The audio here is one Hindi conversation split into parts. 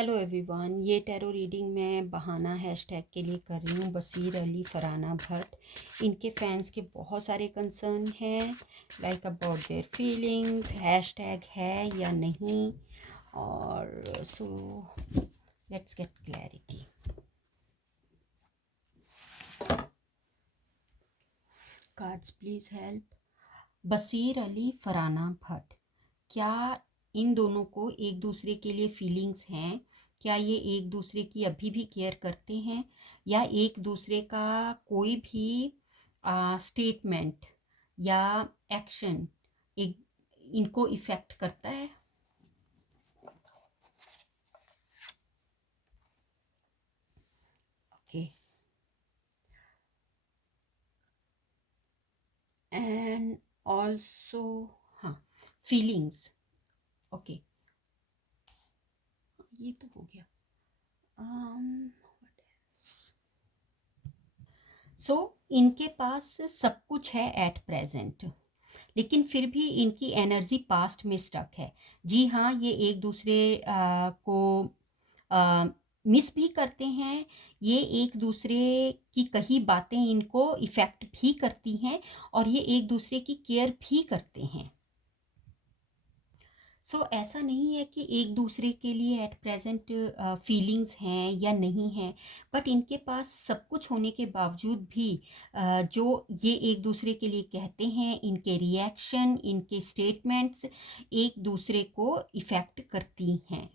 हेलो एवरीवन, ये टैरो रीडिंग मैं बहाना हैशटैग के लिए कर रही हूँ। बसीर अली फराना भट्ट, इनके फैंस के बहुत सारे कंसर्न हैं like about their feelings, hashtag है या नहीं। और so let's get clarity. Cards please help. Basir Ali Farana Bhatt, क्या इन दोनों को एक दूसरे के लिए फीलिंग्स हैं? क्या ये एक दूसरे की अभी भी केयर करते हैं, या एक दूसरे का कोई भी स्टेटमेंट या एक्शन एक इनको इफ़ेक्ट करता है? ओके, एंड ऑल्सो हाँ, फीलिंग्स। ओके, ये तो हो गया। सो इनके पास सब कुछ है एट प्रेजेंट, लेकिन फिर भी इनकी एनर्जी पास्ट में स्टक है। जी हाँ, ये एक दूसरे को मिस भी करते हैं। ये एक दूसरे की कही बातें इनको इफ़ेक्ट भी करती हैं, और ये एक दूसरे की केयर भी करते हैं। सो ऐसा नहीं है कि एक दूसरे के लिए एट प्रेजेंट फीलिंग्स हैं या नहीं हैं, बट इनके पास सब कुछ होने के बावजूद भी जो ये एक दूसरे के लिए कहते हैं, इनके रिएक्शन, इनके स्टेटमेंट्स एक दूसरे को इफ़ेक्ट करती हैं।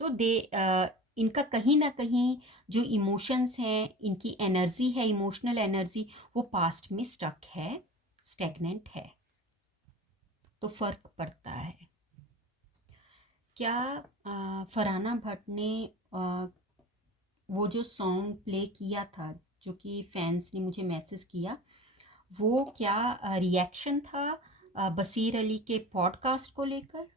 सो दे इनका कहीं ना कहीं जो इमोशंस हैं, इनकी एनर्जी है, इमोशनल एनर्जी, वो पास्ट में स्टक है, स्टेगनेंट है। तो फ़र्क पड़ता है। क्या फरहाना भट्ट ने वो जो सॉन्ग प्ले किया था, जो कि फैंस ने मुझे मैसेज किया, वो क्या रिएक्शन था बसीर अली के पॉडकास्ट को लेकर?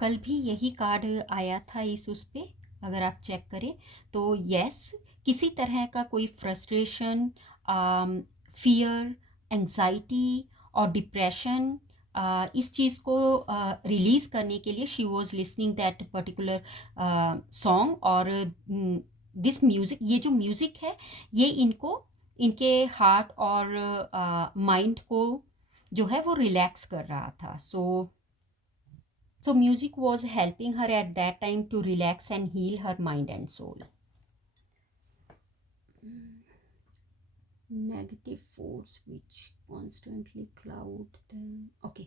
कल भी यही कार्ड आया था इस उस पे, अगर आप चेक करें तो यस, किसी तरह का कोई फ्रस्ट्रेशन, फियर, एंजाइटी और डिप्रेशन, इस चीज़ को रिलीज़ करने के लिए she was listening that particular song. और दिस म्यूज़िक, ये जो म्यूज़िक है, ये इनको इनके हार्ट और माइंड को जो है वो रिलैक्स कर रहा था। So music was helping her at that time to relax and heal her mind and soul. Negative force which constantly cloud them. Okay.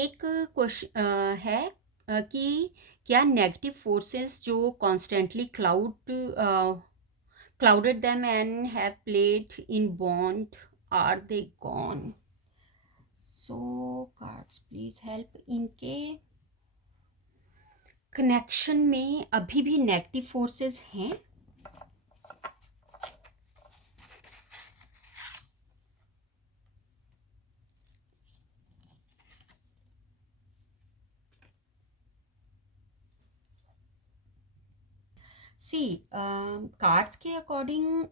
एक क्वेश्चन है कि क्या नेगेटिव फोर्सेस जो constantly clouded them and have played in bond, are they gone? So cards please help. इनके कनेक्शन में अभी भी नेगेटिव फोर्सेस हैं? See, cards के according,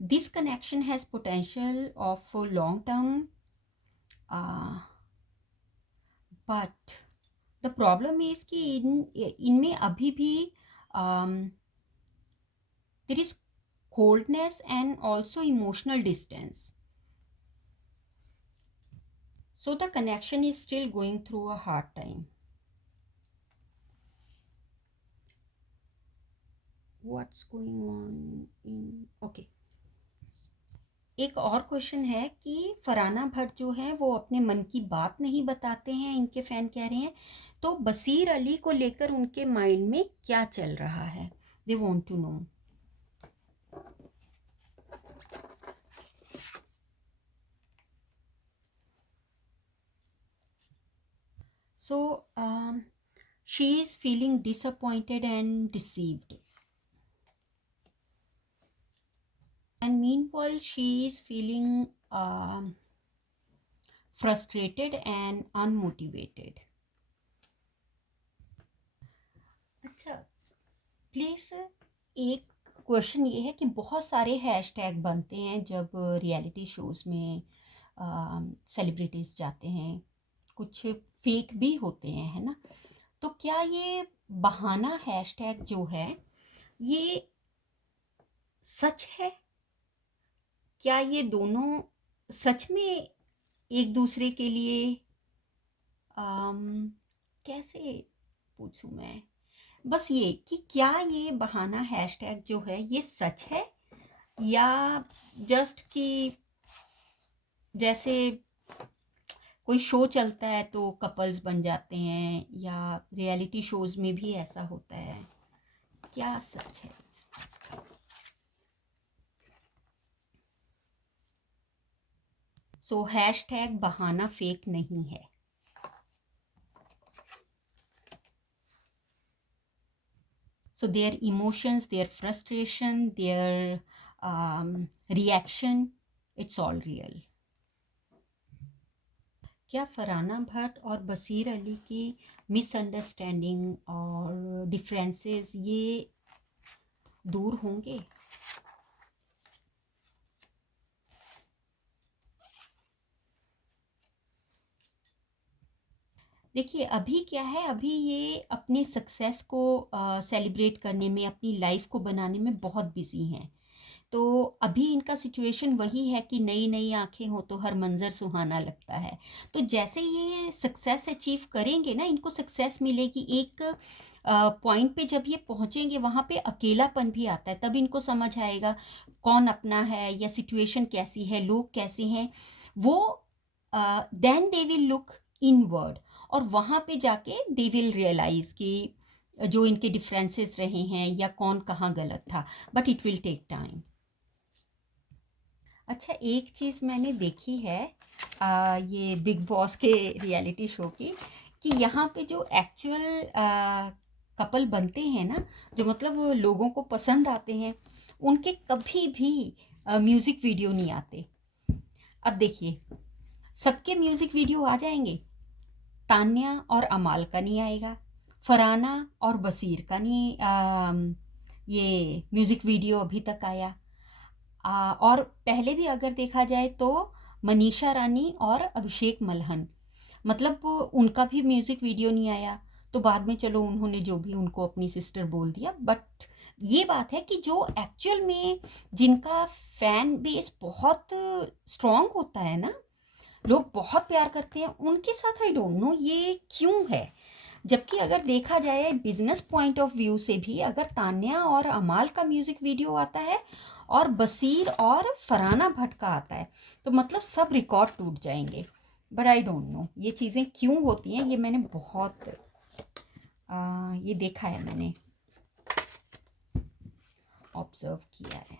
this connection has potential of long term, but the problem is कि इनमें अभी भी there is coldness and also emotional distance. So the connection is still going through a hard time. What's going on in... Okay. एक और क्वेश्चन है कि फरहाना भट्ट जो है वो अपने मन की बात नहीं बताते हैं, इनके फैन कह रहे हैं। तो बसीर अली को लेकर उनके माइंड में क्या चल रहा है? They want to know. So she is feeling disappointed and deceived, and meanwhile she is feeling frustrated and unmotivated. अच्छा, प्लीज एक क्वेश्चन ये है कि बहुत सारे हैशटैग बनते हैं जब रियलिटी शोज़ में सेलिब्रिटीज़ जाते हैं, कुछ फेक भी होते हैं, है ना? तो क्या ये बहाना हैशटैग जो है ये सच है? क्या ये दोनों सच में एक दूसरे के लिए अम, कैसे पूछूं मैं, बस ये कि क्या ये बहाना हैशटैग जो है ये सच है, या जस्ट कि जैसे कोई शो चलता है तो कपल्स बन जाते हैं, या रियलिटी शोज में भी ऐसा होता है, क्या सच है इस बात का? सो हैशटैग बहाना फेक नहीं है. So their emotions, their frustration, their reaction, it's all real. क्या फरहाना भट्ट और बसीर अली की मिसअंडरस्टैंडिंग और डिफरेंसेस ये दूर होंगे? देखिए अभी क्या है, अभी ये अपनी सक्सेस को सेलिब्रेट करने में, अपनी लाइफ को बनाने में बहुत बिजी हैं. तो अभी इनका सिचुएशन वही है कि नई नई आंखें हो तो हर मंजर सुहाना लगता है. तो जैसे ये सक्सेस अचीव करेंगे ना, इनको सक्सेस मिलेगी, एक पॉइंट पे जब ये पहुंचेंगे वहाँ पे अकेलापन भी आता है, तब इनको समझ आएगा कौन अपना है या सिचुएशन कैसी है, लोग कैसे हैं. वो then they will look inward, और वहाँ पे जाके दे विल रियलाइज कि जो इनके डिफरेंसेस रहे हैं या कौन कहाँ गलत था. But it will take time. अच्छा, एक चीज़ मैंने देखी है ये बिग बॉस के रियलिटी शो की, कि यहाँ पे जो एक्चुअल कपल बनते हैं ना, जो मतलब वो लोगों को पसंद आते हैं, उनके कभी भी म्यूज़िक वीडियो नहीं आते. अब देखिए, सबके म्यूज़िक वीडियो आ जाएंगे, तान्या और अमाल का नहीं आएगा, फरहाना और बसीर का नहीं ये म्यूज़िक वीडियो अभी तक आया. और पहले भी अगर देखा जाए तो मनीषा रानी और अभिषेक मल्हन, मतलब उनका भी म्यूज़िक वीडियो नहीं आया. तो बाद में चलो उन्होंने जो भी उनको अपनी सिस्टर बोल दिया, बट ये बात है कि जो एक्चुअल में जिनका फैन बेस बहुत स्ट्रांग होता है ना, लोग बहुत प्यार करते हैं, उनके साथ आई डोंट नो ये क्यों है. जबकि अगर देखा जाए बिजनेस पॉइंट ऑफ व्यू से भी, अगर तान्या और अमाल का म्यूजिक वीडियो आता है और बसीर और फरहाना भट्ट का आता है, तो मतलब सब रिकॉर्ड टूट जाएंगे. बट आई डोंट नो ये चीज़ें क्यों होती हैं, ये मैंने बहुत ये देखा है, मैंने ऑब्जर्व किया है.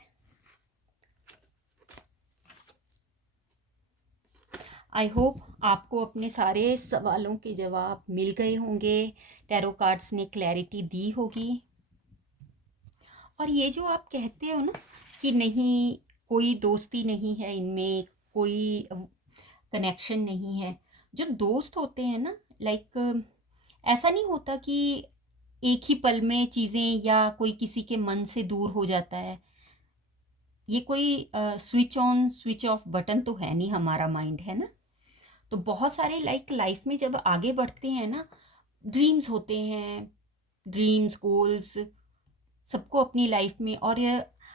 आई होप आपको अपने सारे सवालों के जवाब मिल गए होंगे, टैरो कार्ड्स ने क्लैरिटी दी होगी. और ये जो आप कहते हो ना कि नहीं, कोई दोस्ती नहीं है इनमें, कोई कनेक्शन नहीं है, जो दोस्त होते हैं ना, लाइक ऐसा नहीं होता कि एक ही पल में चीज़ें या कोई किसी के मन से दूर हो जाता है. ये कोई switch on switch off button तो है नहीं, हमारा माइंड है ना. तो बहुत सारे लाइफ में जब आगे बढ़ते हैं ना, ड्रीम्स होते हैं, ड्रीम्स गोल्स सबको अपनी लाइफ में. और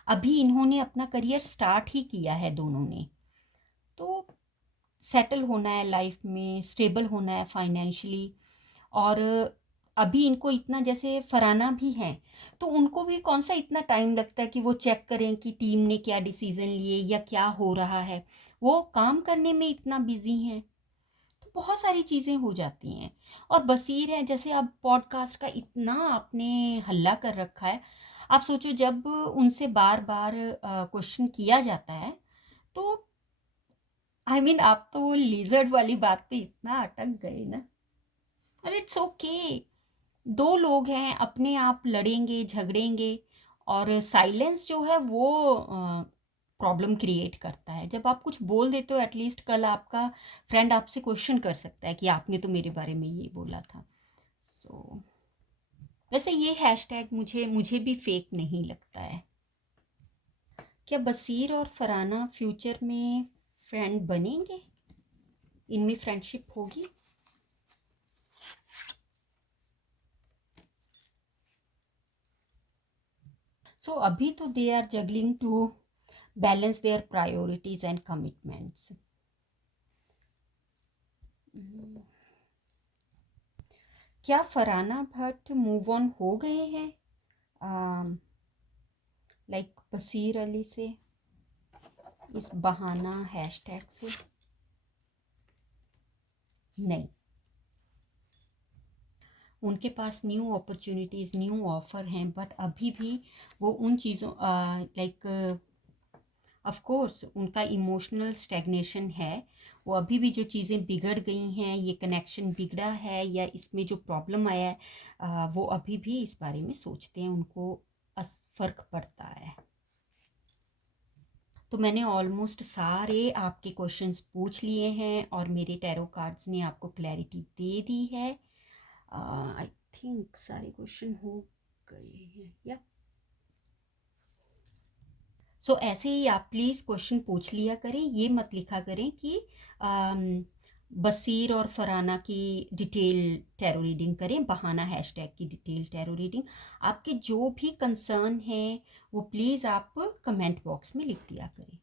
अभी इन्होंने अपना करियर स्टार्ट ही किया है दोनों ने, तो सेटल होना है लाइफ में, स्टेबल होना है फाइनेंशियली. और अभी इनको इतना, जैसे फरहाना भी हैं, तो उनको भी कौन सा इतना टाइम लगता है कि वो चेक करें कि टीम ने क्या डिसीज़न लिए या क्या हो रहा है. वो काम करने में इतना बिजी हैं, तो बहुत सारी चीज़ें हो जाती हैं. और बसीर है, जैसे अब पॉडकास्ट का इतना आपने हल्ला कर रखा है, आप सोचो जब उनसे बार बार क्वेश्चन किया जाता है, तो आई मीन आप तो वो लिजर्ड वाली बात पे इतना अटक गए ना. और इट्स ओके, दो लोग हैं, अपने आप लड़ेंगे झगड़ेंगे, और साइलेंस जो है वो प्रॉब्लम क्रिएट करता है. जब आप कुछ बोल देते हो, एटलीस्ट कल आपका फ्रेंड आपसे क्वेश्चन कर सकता है कि आपने तो मेरे बारे में ये बोला था. सो वैसे ये हैशटैग मुझे भी फेक नहीं लगता है. क्या बसीर और फराना फ्यूचर में फ्रेंड बनेंगे? इनमें फ्रेंडशिप होगी? सो अभी तो they are juggling to balance their priorities and commitments. क्या फरहाना भट्ट मूव ऑन हो गए हैं लाइक बसीर अली से, इस बहाना हैशटैग से? नहीं, उनके पास न्यू अपॉर्चुनिटीज़, न्यू ऑफ़र हैं, बट अभी भी वो उन चीज़ों लाइक ऑफ कोर्स उनका इमोशनल स्टैग्नेशन है। वो अभी भी जो चीज़ें बिगड़ गई हैं, ये कनेक्शन बिगड़ा है या इसमें जो प्रॉब्लम आया है, वो अभी भी इस बारे में सोचते हैं, उनको फ़र्क पड़ता है। तो मैंने ऑलमोस्ट सारे आपके क्वेश्चंस पूछ लिए हैं और मेरे टैरो कार्ड्स ने आपको क्लैरिटी दे दी है। आई थिंक सारे क्वेश्चन हो गए हैं या सो ऐसे ही आप प्लीज़ क्वेश्चन पूछ लिया करें। ये मत लिखा करें कि बसीर और फराना की डिटेल टैरो रीडिंग करें, बहाना हैशटैग की डिटेल टैरो रीडिंग। आपके जो भी कंसर्न हैं वो प्लीज़ आप कमेंट बॉक्स में लिख दिया करें।